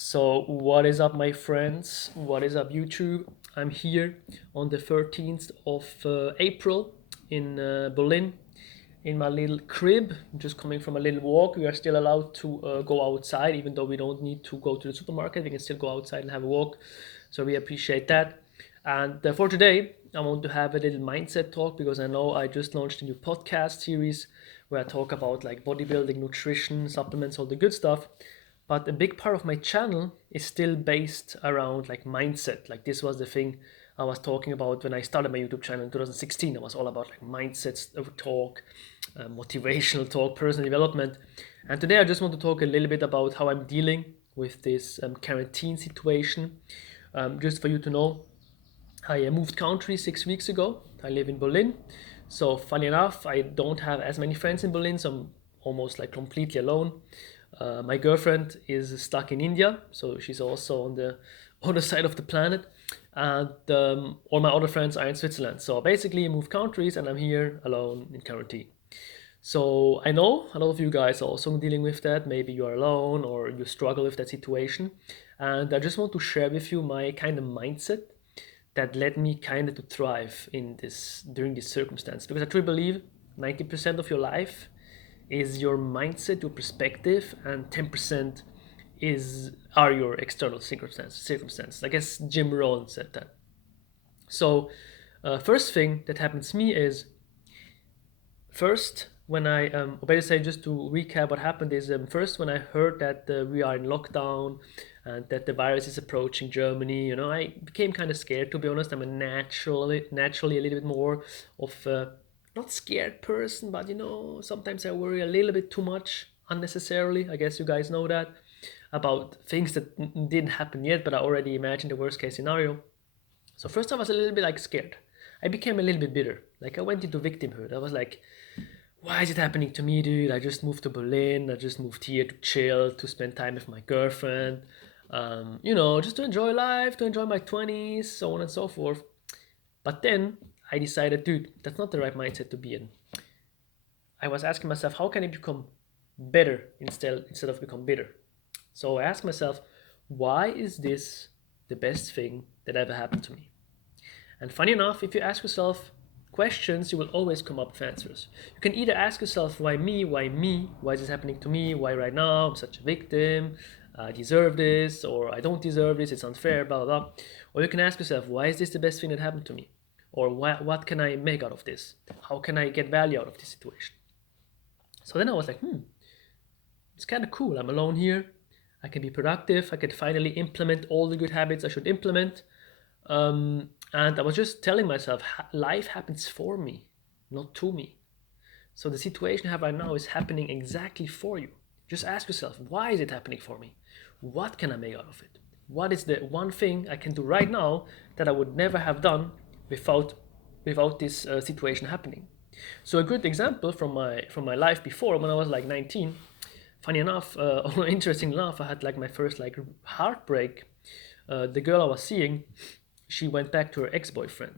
So, what is up, my friends? What is up, YouTube? I'm here on the 13th of April in Berlin in my little crib, just coming from a little walk. We are still allowed to go outside, even though we don't need to go to the supermarket. We can still go outside and have a walk. So, we appreciate that. And for today, I want to have a little mindset talk because I know I just launched a new podcast series where I talk about like bodybuilding, nutrition, supplements, all the good stuff. But a big part of my channel is still based around like mindset. Like this was the thing I was talking about when I started my YouTube channel in 2016. It was all about like mindsets talk, motivational talk, personal development. And today I just want to talk a little bit about how I'm dealing with this quarantine situation. Just for you to know, I moved country 6 weeks ago. I live in Berlin. So funny enough, I don't have as many friends in Berlin, so I'm almost like completely alone. My girlfriend is stuck in India, so she's also on the other side of the planet. And all my other friends are in Switzerland. So basically, I moved countries and I'm here alone in quarantine. So I know a lot of you guys are also dealing with that. Maybe you are alone or you struggle with that situation. And I just want to share with you my kind of mindset that led me kind of to thrive in this during this circumstance, because I truly believe 90% of your life is your mindset, your perspective, and 10% is are your external circumstances. I guess Jim Rohn said that. So first thing that happens to me is, first when I better say, just to recap what happened is, first when I heard that we are in lockdown and that the virus is approaching Germany, I became kind of scared, to be honest. I'm a naturally a little bit more of a not scared person, but sometimes I worry a little bit too much unnecessarily. I guess you guys know that about things that didn't happen yet, but I already imagined the worst case scenario. So first I was a little bit like scared. I became a little bit bitter. Like I went into victimhood. I was like, why is it happening to me, dude? I just moved to Berlin. I just moved here to chill, to spend time with my girlfriend. Just to enjoy life, to enjoy my 20s, so on and so forth. But then I decided, dude, that's not the right mindset to be in. I was asking myself, how can I become better instead of become bitter? So I asked myself, why is this the best thing that ever happened to me? And funny enough, if you ask yourself questions, you will always come up with answers. You can either ask yourself, why me? Why me? Why is this happening to me? Why right now? I'm such a victim. I deserve this, or I don't deserve this. It's unfair, blah, blah, blah. Or you can ask yourself, why is this the best thing that happened to me? Or what can I make out of this? How can I get value out of this situation? So then I was like, it's kind of cool. I'm alone here. I can be productive. I can finally implement all the good habits I should implement. And I was just telling myself, life happens for me, not to me. So the situation I have right now is happening exactly for you. Just ask yourself, why is it happening for me? What can I make out of it? What is the one thing I can do right now that I would never have done without without this situation happening? So a good example from my life before, when I was like 19. Funny enough, interesting enough, I had like my first like heartbreak. The girl I was seeing, she went back to her ex-boyfriend,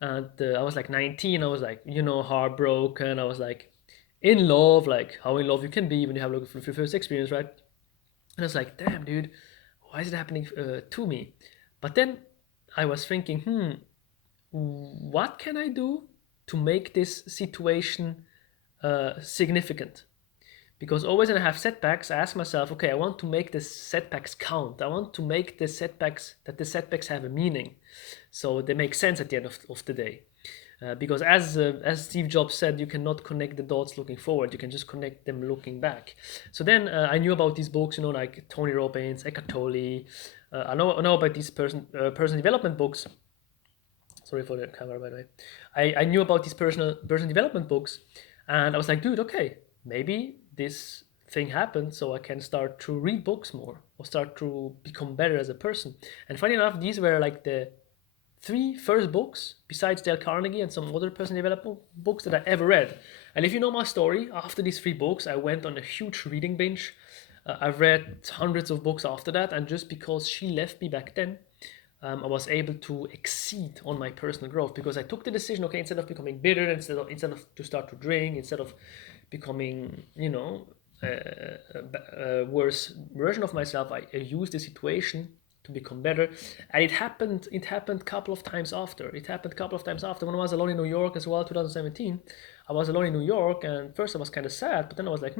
and I was like 19. I was like, heartbroken. I was like in love, like how in love you can be when you have like your first experience, right? And I was like, damn, dude, why is it happening to me? But then I was thinking, what can I do to make this situation significant? Because always when I have setbacks, I ask myself, okay, I want to make the setbacks count. I want to make the setbacks have a meaning, so they make sense at the end of the day. Because as Steve Jobs said, you cannot connect the dots looking forward. You can just connect them looking back. So then I knew about these books, like Tony Robbins, Eckhart Tolle. I know about these personal development books. Sorry for the camera, by the way. I knew about these personal development books, and I was like, dude, okay, maybe this thing happened, so I can start to read books more or start to become better as a person. And funny enough, these were like the three first books, besides Dale Carnegie and some other personal development books, that I ever read. And if you know my story, after these three books, I went on a huge reading binge. I've read hundreds of books after that, and just because she left me back then, I was able to exceed on my personal growth, because I took the decision, okay, instead of becoming bitter, instead of to start to drink, instead of becoming, a worse version of myself. I used the situation to become better, and it happened. It happened a couple of times after. It happened a couple of times after when I was alone in New York as well, 2017. I was alone in New York, and first I was kind of sad, but then I was like,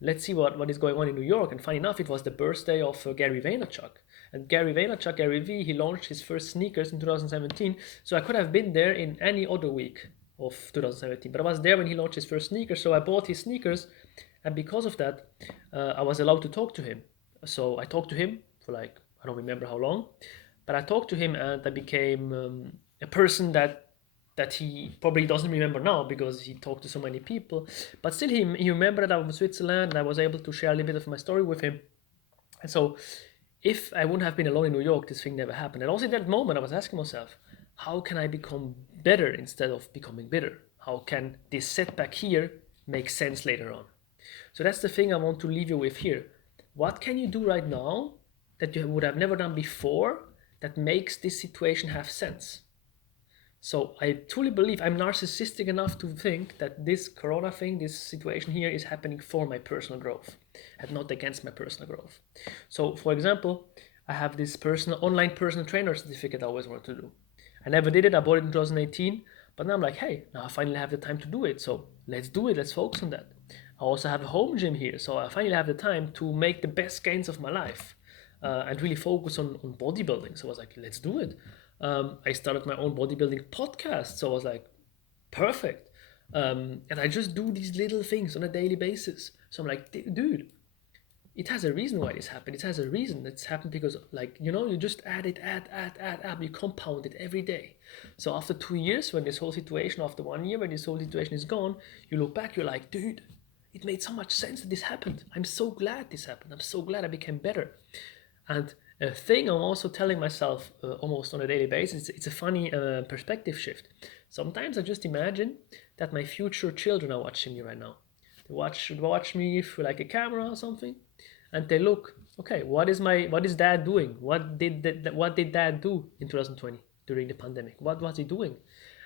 let's see what is going on in New York. And funny enough, it was the birthday of Gary Vaynerchuk. And Gary Vaynerchuk, Gary V, he launched his first sneakers in 2017. So I could have been there in any other week of 2017. But I was there when he launched his first sneakers. So I bought his sneakers. And because of that, I was allowed to talk to him. So I talked to him for like, I don't remember how long. But I talked to him and I became a person that he probably doesn't remember now because he talked to so many people. But still, he remembered that I was in Switzerland and I was able to share a little bit of my story with him. And so, if I wouldn't have been alone in New York, this thing never happened. And also in that moment, I was asking myself, how can I become better instead of becoming bitter? How can this setback here make sense later on? So that's the thing I want to leave you with here. What can you do right now that you would have never done before that makes this situation have sense? So I truly believe I'm narcissistic enough to think that this corona thing, this situation here is happening for my personal growth and not against my personal growth. So for example, I have this online personal trainer certificate I always wanted to do. I never did it. I bought it in 2018, but now I'm like, hey, now I finally have the time to do it. So let's do it. Let's focus on that. I also have a home gym here, so I finally have the time to make the best gains of my life and really focus on bodybuilding. So I was like, let's do it. I started my own bodybuilding podcast, so I was like, perfect. And I just do these little things on a daily basis. So I'm like, dude, it has a reason why this happened. It has a reason. It's happened because, like, you just add it, add, you compound it every day. So after 2 years, when this whole situation, after 1 year, when this whole situation is gone, you look back, you're like, dude, it made so much sense that this happened. I'm so glad this happened. I'm so glad I became better. And a thing I'm also telling myself almost on a daily basis, it's a funny perspective shift. Sometimes I just imagine that my future children are watching me right now. They watch me through like a camera or something, and they look, okay, what is dad doing? What did dad do in 2020 during the pandemic? What was he doing?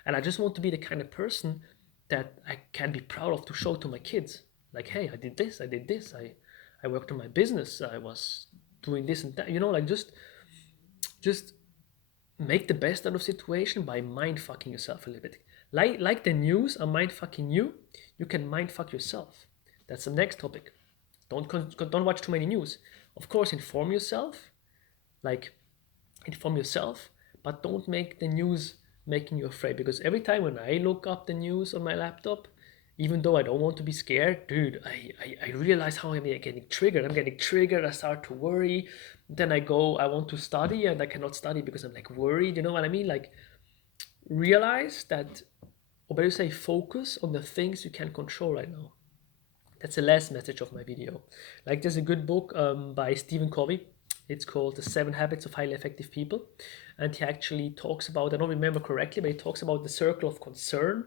And I just want to be the kind of person that I can be proud of to show to my kids. Like, hey, I did this, I worked on my business, I was doing this and that, like just make the best out of situation by mind fucking yourself a little bit. Like the news are mind fucking you, you can mind fuck yourself. That's the next topic. Don't watch too many news. Of course, inform yourself, like inform yourself, but don't make the news making you afraid. Because every time when I look up the news on my laptop, even though I don't want to be scared, dude, I realize how I'm getting triggered. I'm getting triggered. I start to worry. Then I want to study and I cannot study because I'm like worried. You know what I mean? Like realize that, or better say, focus on the things you can control right now. That's the last message of my video. Like there's a good book by Stephen Covey. It's called The 7 Habits of Highly Effective People. And he actually talks about, I don't remember correctly, but he talks about the circle of concern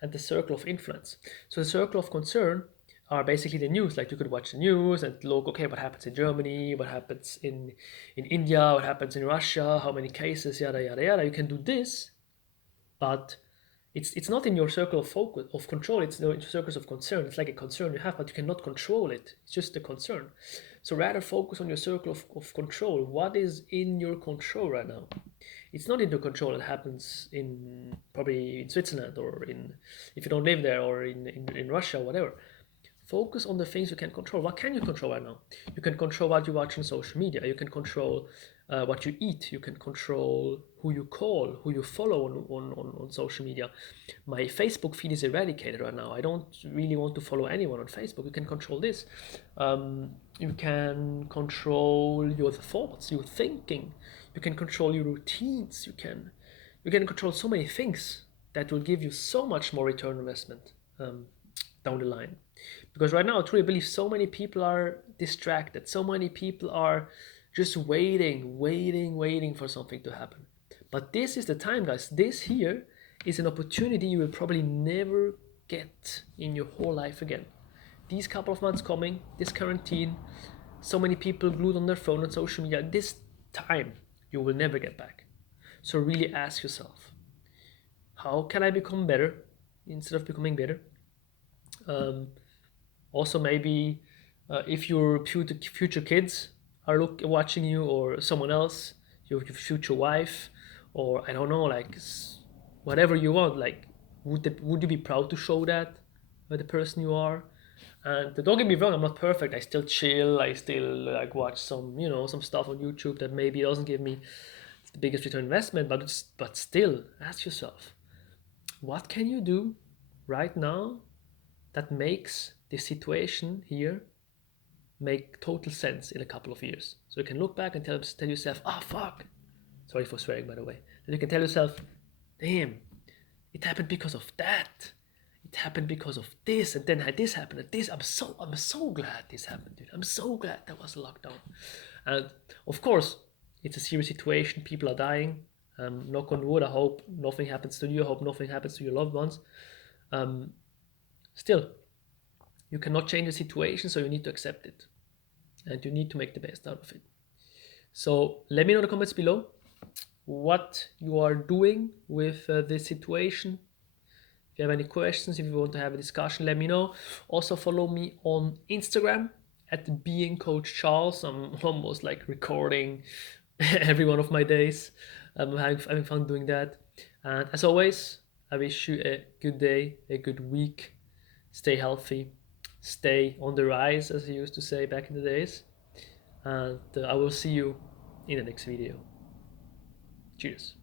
and the circle of influence. So the circle of concern are basically the news. Like you could watch the news and look, okay, what happens in Germany, what happens in India, what happens in Russia, how many cases, yada, yada, yada. You can do this, but it's not in your circle of focus of control. It's in your circles of concern. It's like a concern you have, but you cannot control it. It's just a concern. So rather focus on your circle of control. What is in your control right now? It's not in your control. It happens in probably in Switzerland or in if you don't live there or in Russia, whatever. Focus on the things you can control. What can you control right now? You can control what you watch on social media. You can control what you eat. You can control who you call, who you follow on social media. My Facebook feed is eradicated right now. I don't really want to follow anyone on Facebook. You can control this. You can control your thoughts, your thinking. You can control your routines. You can control so many things that will give you so much more return on investment down the line. Because right now I truly believe so many people are distracted. So many people are just waiting for something to happen. But this is the time, guys. This here is an opportunity you will probably never get in your whole life again. These couple of months coming, this quarantine, so many people glued on their phone and social media, this time you will never get back. So really ask yourself, how can I become better instead of becoming better? Also, maybe if your future kids are watching you, or someone else, your future wife, or I don't know, like whatever you want, like would you be proud to show that by the person you are? And don't get me wrong, I'm not perfect. I still chill. I still like watch some, some stuff on YouTube that maybe doesn't give me the biggest return on investment, but still, ask yourself, what can you do right now that makes the situation here make total sense in a couple of years? So you can look back and tell yourself, oh fuck. Sorry for swearing, by the way. Then you can tell yourself, damn, it happened because of that. It happened because of this, and then this happened, and this. I'm so glad this happened, dude. I'm so glad there was a lockdown. And of course, it's a serious situation. People are dying. Knock on wood. I hope nothing happens to you. I hope nothing happens to your loved ones. Um, Still, you cannot change the situation, so you need to accept it, and you need to make the best out of it. So let me know in the comments below what you are doing with this situation. If you have any questions, if you want to have a discussion, let me know. Also follow me on Instagram at Being Coach Charles. I'm almost like recording every one of my days. I'm having fun doing that. And as always, I wish you a good day, a good week. Stay healthy, stay on the rise, as I used to say back in the days. And I will see you in the next video. Cheers.